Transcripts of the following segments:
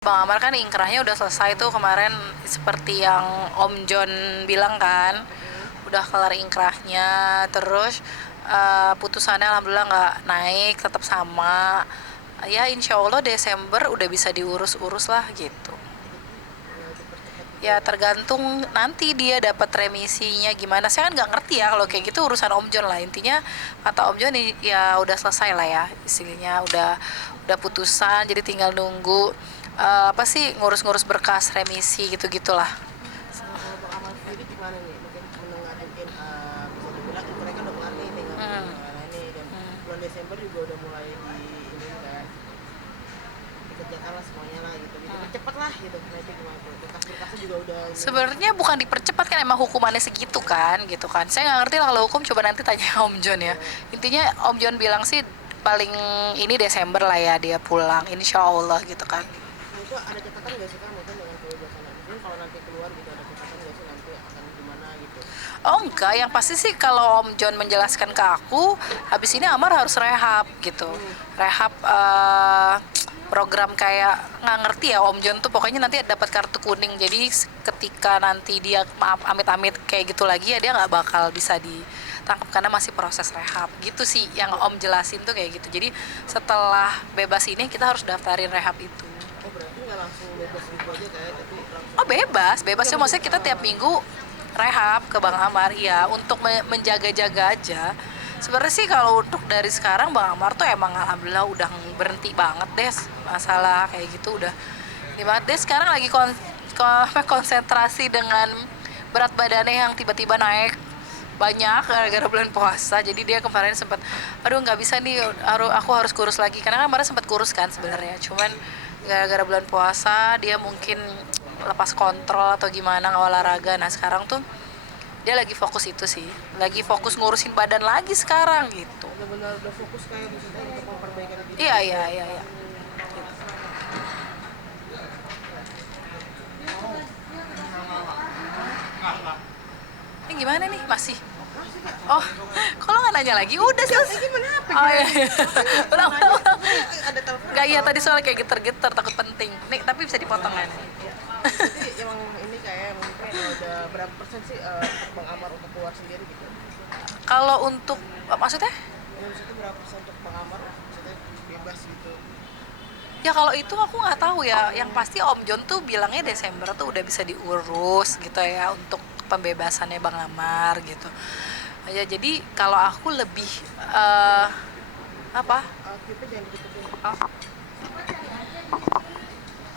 Bang Amar kan ingkrahnya udah selesai tuh kemarin seperti yang Om John bilang kan, udah kelar ingkrahnya. Terus putusannya alhamdulillah nggak naik, tetap sama. Ya insya Allah Desember udah bisa diurus-urus lah gitu. Dipercepat gitu Ya ya. tergantung nanti dia dapat remisinya gimana. Saya kan nggak ngerti ya kalau kayak gitu urusan Om John lah. Intinya kata Om John ya udah selesai lah ya, istilahnya udah putusan, jadi tinggal nunggu apa sih, ngurus-ngurus berkas remisi gitu gitulah. Kalau Bang Amal sendiri gimana nih? Mungkin mungkin bisa dibilang mereka udah kelar nih, tinggal Hmm. nah ini dan bulan Desember juga udah mulai di ini kan dikerjakan lah semuanya lah gitu. Dipercepat lah gitu. Nanti gimana tuh? Berkas-berkasnya juga udah ini. Sebenarnya bukan dipercepat kan, emang hukumannya segitu kan gitu kan. Saya nggak ngerti lah kalau hukum, coba nanti tanya Om John ya. Intinya Om John bilang sih paling ini Desember lah ya dia pulang, insya Allah gitu kan. Nah, itu ada catatan nggak sih kan mungkin dengan kebebasan mungkin kalau nanti keluar gitu ada catatan nggak sih nanti akan gimana gitu? Oh enggak, yang pasti sih kalau Om John menjelaskan ke aku, habis ini Amar harus rehab gitu. Rehab program kayak nggak ngerti ya Om John tuh, pokoknya nanti dapat kartu kuning. Jadi ketika nanti dia maaf amit-amit kayak gitu lagi ya dia nggak bakal bisa ditangkap karena masih proses rehab gitu sih yang Om jelasin tuh kayak gitu. Jadi setelah bebas ini kita harus daftarin rehab itu. Oh berarti nggak langsung bebas gitu aja kayak tapi langsung Oh bebas, bebas sih, maksudnya kita tiap minggu rehab ke Bang Amar ya untuk menjaga-jaga aja. Sebenarnya sih kalau untuk dari sekarang Bang Amar tuh emang alhamdulillah udah berhenti banget deh masalah kayak gitu, udah ini banget deh. Sekarang lagi konsentrasi dengan berat badannya yang tiba-tiba naik banyak gara-gara bulan puasa. Jadi dia kemarin sempat aduh nggak bisa nih, aku harus kurus lagi karena kan kemarin sempat kurus kan sebenarnya, cuman gara-gara bulan puasa dia mungkin lepas kontrol atau gimana nggak olahraga. Nah sekarang tuh dia lagi fokus itu sih, lagi fokus ngurusin badan lagi sekarang gitu. benar-benar udah fokus kayak maksudnya untuk memperbaikan diri Iya gitu iya ya. iya iya. Ini gimana nih masih? Masih kak. Oh, kalau nggak nanya lagi? Udah selesai. Gimana apa Oh gimana? iya, iya. Ulang, ulang, ulang. Ada telepon Nggak, iya atau tadi soalnya kayak geter-geter, takut penting. Nih, tapi bisa dipotong kan? jadi emang ini kayak mungkin udah berapa persen sih untuk Bang Amar untuk keluar sendiri gitu? Kalau untuk, maksudnya? Ya maksudnya berapa persen untuk Bang Amar maksudnya bebas gitu? Ya kalau itu aku nggak tahu ya. Yang pasti Om John tuh bilangnya Desember tuh udah bisa diurus gitu ya untuk pembebasannya Bang Amar gitu. Ya jadi kalau aku lebih apa? Kita jangan ditutupin. Oh,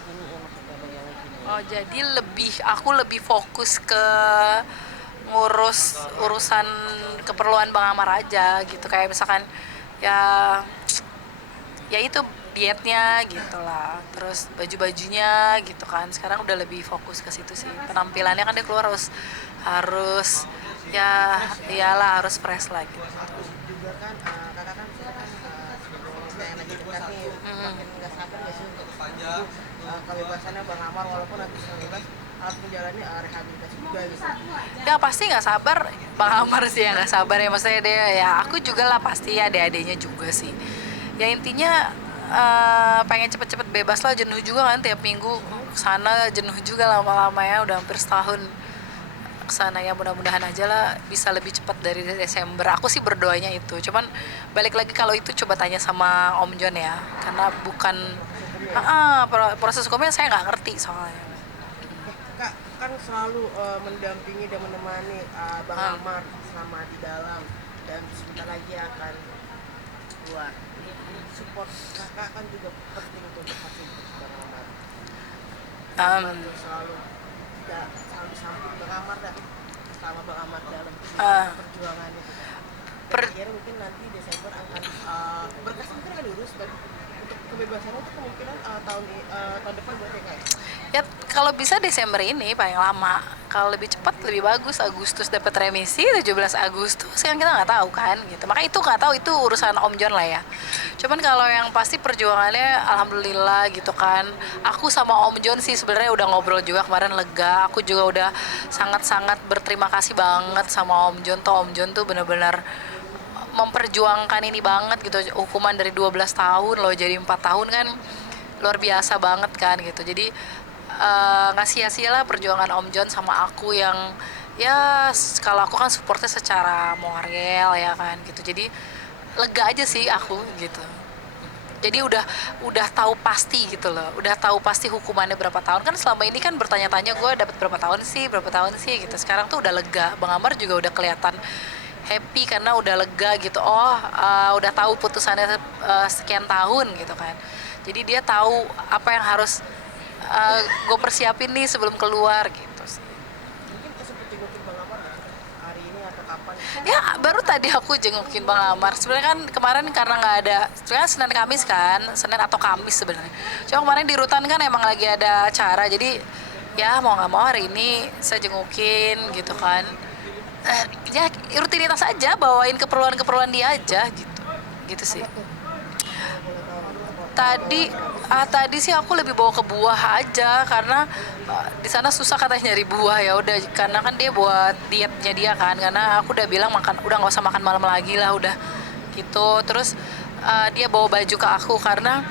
Ini ya maksudnya yang gini. oh, jadi aku lebih fokus ke ngurus urusan keperluan Bang Amar aja gitu, kayak misalkan ya ya itu dietnya gitu lah, terus baju-bajunya gitu kan. Sekarang udah lebih fokus ke situ sih, penampilannya kan dia keluar harus harus ya iyalah harus fresh lagi. Terus juga kan kakak kan kita kan sebagai yang lagi dekat nih makin nggak sabar nggak sih untuk kebebasannya Bang Amar walaupun nanti 19 harus menjalani rehabilitasi juga gitu. Ya pasti nggak sabar, Bang Amar sih yang nggak sabar ya, maksudnya dia ya aku juga lah pasti ya, adik-adiknya juga sih. Ya intinya pengen cepet-cepet bebas lah, jenuh juga kan tiap minggu kesana, jenuh juga lama-lama ya, udah hampir setahun kesana ya. Mudah-mudahan aja lah bisa lebih cepat dari Desember, aku sih berdoanya itu. Cuman balik lagi kalau itu coba tanya sama Om John ya, karena bukan Proses hukumnya ya. proses hukumnya saya nggak ngerti soalnya. Kak kan selalu mendampingi dan menemani Bang Amar selama di dalam dan sebentar lagi akan keluar. Support kakak kan juga penting tuh untuk kasih Bang Amar. Um, Selalu tidak selalu samping Bang Amar dan selama Bang Amar dalam uh, perjuangannya gitu. Dan per, akhirnya mungkin nanti Desember akan berkas mungkin akan diurus dan untuk kebebasannya itu kemungkinan tahun depan berarti kayak Ya kalau bisa Desember ini paling lama. Kalau lebih cepat lebih bagus, Agustus dapat remisi, 17 Agustus kan kita nggak tahu kan gitu. Maka itu nggak tahu, itu urusan Om John lah ya. Cuman kalau yang pasti perjuangannya alhamdulillah gitu kan. Aku sama Om John sih sebenarnya udah ngobrol juga kemarin, lega. Aku juga udah sangat-sangat berterima kasih banget sama Om John tuh. Om John tuh benar-benar memperjuangkan ini banget gitu. Hukuman dari 12 tahun loh jadi 4 tahun kan luar biasa banget kan gitu. Jadi nggak sia-sialah perjuangan Om John sama aku yang ya kalau aku kan supportnya secara moral ya kan gitu. Jadi lega aja sih aku gitu. Jadi udah tahu pasti gitu loh, udah tahu pasti hukumannya berapa tahun. Kan selama ini kan bertanya-tanya gue dapat berapa tahun sih gitu. Sekarang tuh udah lega. Bang Amar juga udah kelihatan happy karena udah lega gitu. Oh, udah tahu putusannya sekian tahun gitu kan. Jadi dia tahu apa yang harus gue persiapin nih sebelum keluar gitu sih. Mungkin sempet jengukin Bang Amar nggak sih, hari ini atau kapan? Ya baru tadi aku jengukin Bang Amar. Sebenarnya kan kemarin karena nggak ada, sebenarnya Senin Kamis kan, Senin atau Kamis sebenarnya. Cuma kemarin di Rutan kan emang lagi ada acara, jadi ya mau nggak mau hari ini saya jengukin gitu kan. Ya rutinitas aja, bawain keperluan dia aja gitu sih. Tadi sih aku lebih bawa ke buah aja karena di sana susah katanya nyari buah, ya udah karena kan dia buat dietnya dia kan, karena aku udah bilang udah nggak usah makan malam lagi lah udah gitu. Terus dia bawa baju ke aku karena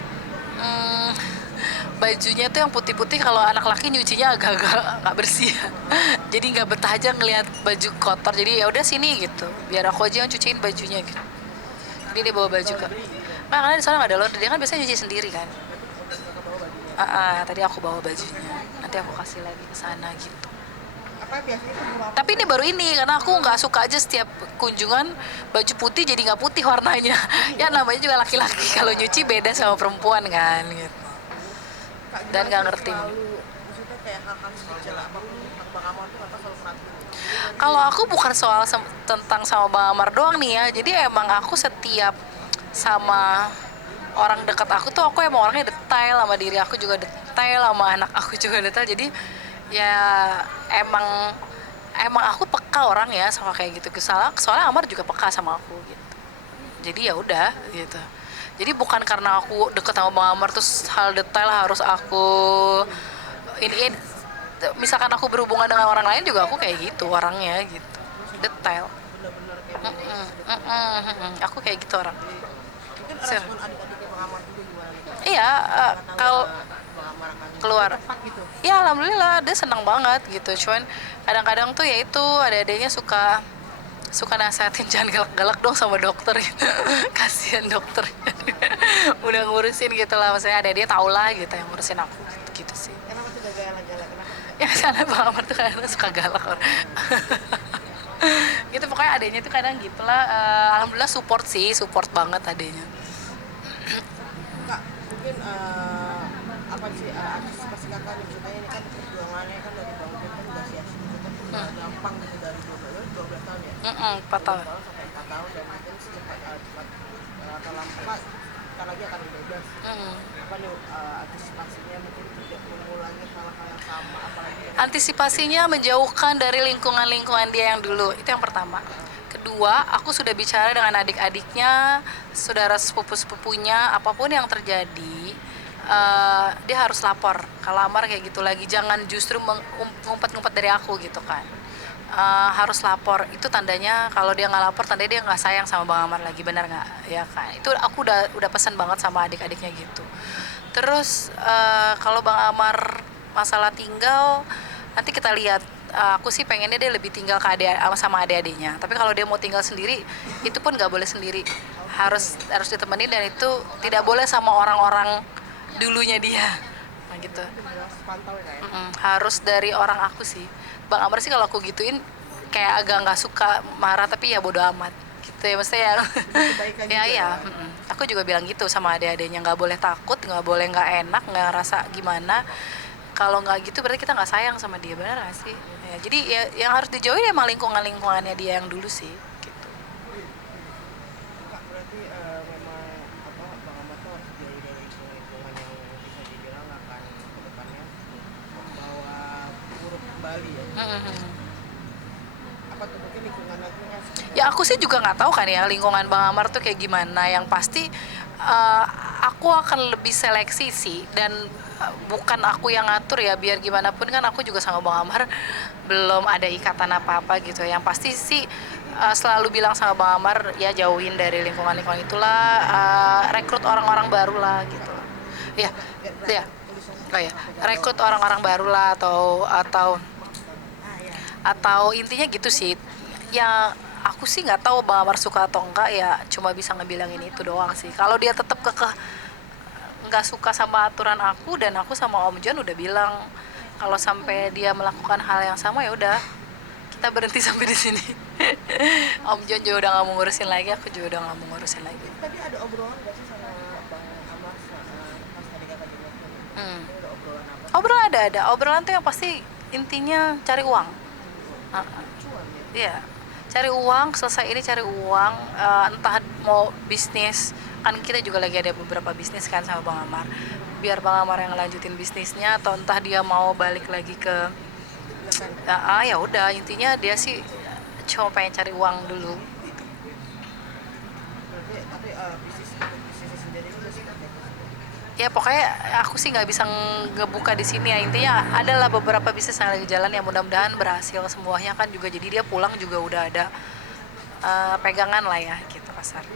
bajunya tuh yang putih-putih, kalau anak laki nyucinya agak-agak nggak bersih jadi nggak betah aja ngelihat baju kotor, jadi ya udah sini gitu biar aku aja yang cuciin bajunya gitu. Jadi dia bawa baju ke, nah karena di sana nggak ada laundry, dia kan biasanya nyuci sendiri kan. Tadi aku bawa bajunya, nanti aku kasih lagi ke sana gitu. Apa biasanya itu berapa? Tapi ini baru ini karena aku nggak suka aja setiap kunjungan baju putih jadi nggak putih warnanya. Ya namanya juga laki-laki, kalau nyuci beda sama perempuan kan gitu. Kak, Dan gimana nggak sih ngerti. selalu, maksudnya kayak hal-hal sekecil apapun tentang Bang Amar tuh Kakak selalu perhatiin. Kalau aku bukan soal tentang sama Bang Amar doang nih ya. Jadi emang aku setiap sama orang dekat aku tuh aku emang orangnya detail, sama diri aku juga detail, sama anak aku juga detail. Jadi ya emang aku peka orang ya sama kayak gitu. Soalnya Amar juga peka sama aku gitu. Jadi ya udah gitu. Jadi bukan karena aku deket sama Bang Amar terus hal detail harus aku ini misalkan aku berhubungan dengan orang lain juga aku kayak gitu orangnya gitu, detail. Bener-bener kayak Aku kayak gitu orang. mungkin respon adik-adiknya Bang Amar juga gimana nih Kak? Iya, Tahu kalau Bang Amar akan keluar, tepat gitu. ya alhamdulillah dia senang banget gitu. Cuman kadang-kadang tuh ya itu adik-adiknya suka nasehatin jangan galak-galak dong sama dokter gitu. Kasihan dokter. Udah ngurusin gitu lah, maksudnya adik-adiknya tau lah gitu yang ngurusin aku gitu sih. Kenapa tuh gak galak-galak? Kenapa? Ya sana Bang Amar tuh kadang suka galak orang. Gitu pokoknya adanya tuh kadang gitulah. Alhamdulillah support banget adanya. Kak, mungkin apa sih antisipasi Kakak nih, maksudnya ini kan perjuangannya kan dari Bang John kan gak sia-sia, kan nggak gampang gitu dari 12 tahun ya. 4 tahun. 12 tahun sampai 4 tahun dan mungkin cepat atau lambat kita lagi akan bebas. Apa nih antisipasinya, mungkin tidak mengulangi hal-hal yang sama, apalagi dengan Antisipasinya menjauhkan dari lingkungan dia yang dulu, itu yang pertama. Kedua, aku sudah bicara dengan adik-adiknya, saudara sepupu-sepupunya, apapun yang terjadi, dia harus lapor. Kalau Amar kayak gitu lagi, jangan justru ngumpet-ngumpet dari aku gitu kan. Harus lapor, itu tandanya kalau dia nggak lapor tandanya dia nggak sayang sama Bang Amar lagi, benar nggak ya kan. Itu aku udah pesan banget sama adik-adiknya gitu. Terus kalau Bang Amar masalah tinggal, nanti kita lihat. Aku sih pengennya dia lebih tinggal sama adik-adiknya, tapi kalau dia mau tinggal sendiri itu pun nggak boleh sendiri, harus ditemenin, dan itu tidak boleh sama orang-orang dulunya dia, nah gitu. jelas pantau ya Kak ya. Harus dari orang aku sih. Bang Amar sih kalau aku gituin kayak agak nggak suka, marah, tapi ya bodo amat gitu ya, maksudnya ya. Kebaikan Ya juga ya, aku juga bilang gitu sama adik-adiknya, nggak boleh takut, nggak boleh nggak enak, nggak ngerasa gimana. Kalau nggak gitu berarti kita nggak sayang sama dia, benar nggak sih ya. Jadi ya yang harus dijauhi emang lingkungannya dia yang dulu sih gitu. Kak, berarti memang apa Bang Ahmad tuh harus jauh dari lingkungan yang bisa dibilang akan kedepannya membawa buruk kembali ya. Apa tuh mungkin lingkungan lingkungan seperti Ya aku sih juga nggak tahu kan ya lingkungan Bang Amar tuh kayak gimana. Yang pasti aku akan lebih seleksi sih, dan bukan aku yang ngatur ya, biar gimana pun kan aku juga sama Bang Amar belum ada ikatan apa-apa gitu. Yang pasti sih selalu bilang sama Bang Amar ya jauhin dari lingkungan itulah, rekrut orang-orang baru lah gitu. ya ya oh ya rekrut orang-orang baru lah ya. atau intinya gitu sih. Ya aku sih nggak tahu Bang Amar suka atau enggak, ya cuma bisa ngebilangin itu doang sih. Kalau dia tetap kekeh nggak suka sama aturan aku, dan aku sama Om John udah bilang kalau sampai dia melakukan hal yang sama ya udah kita berhenti sampai di sini. Om John juga udah nggak mau ngurusin lagi, aku juga udah nggak mau ngurusin lagi. Tadi ada obrolan nggak sih sama Bang Amar pas tadi kata di telepon? Hmm. Ada obrolan apa? Obrolan ada obrolan tuh yang pasti intinya cari uang. Cuan ya. Iya, cari uang, selesai ini cari uang, entah mau bisnis, kan kita juga lagi ada beberapa bisnis kan sama Bang Amar. Biar Bang Amar yang ngelanjutin bisnisnya, atau entah dia mau balik lagi ke ya udah, intinya dia sih cuma pengen cari uang dulu. Berarti tapi bisnisnya sendiri itu udah siap ya? Ya pokoknya aku sih nggak bisa ngebuka di sini ya. Intinya adalah beberapa bisnis yang lagi jalan, yang mudah-mudahan berhasil semuanya kan juga. Jadi dia pulang juga udah ada pegangan lah ya gitu kasar.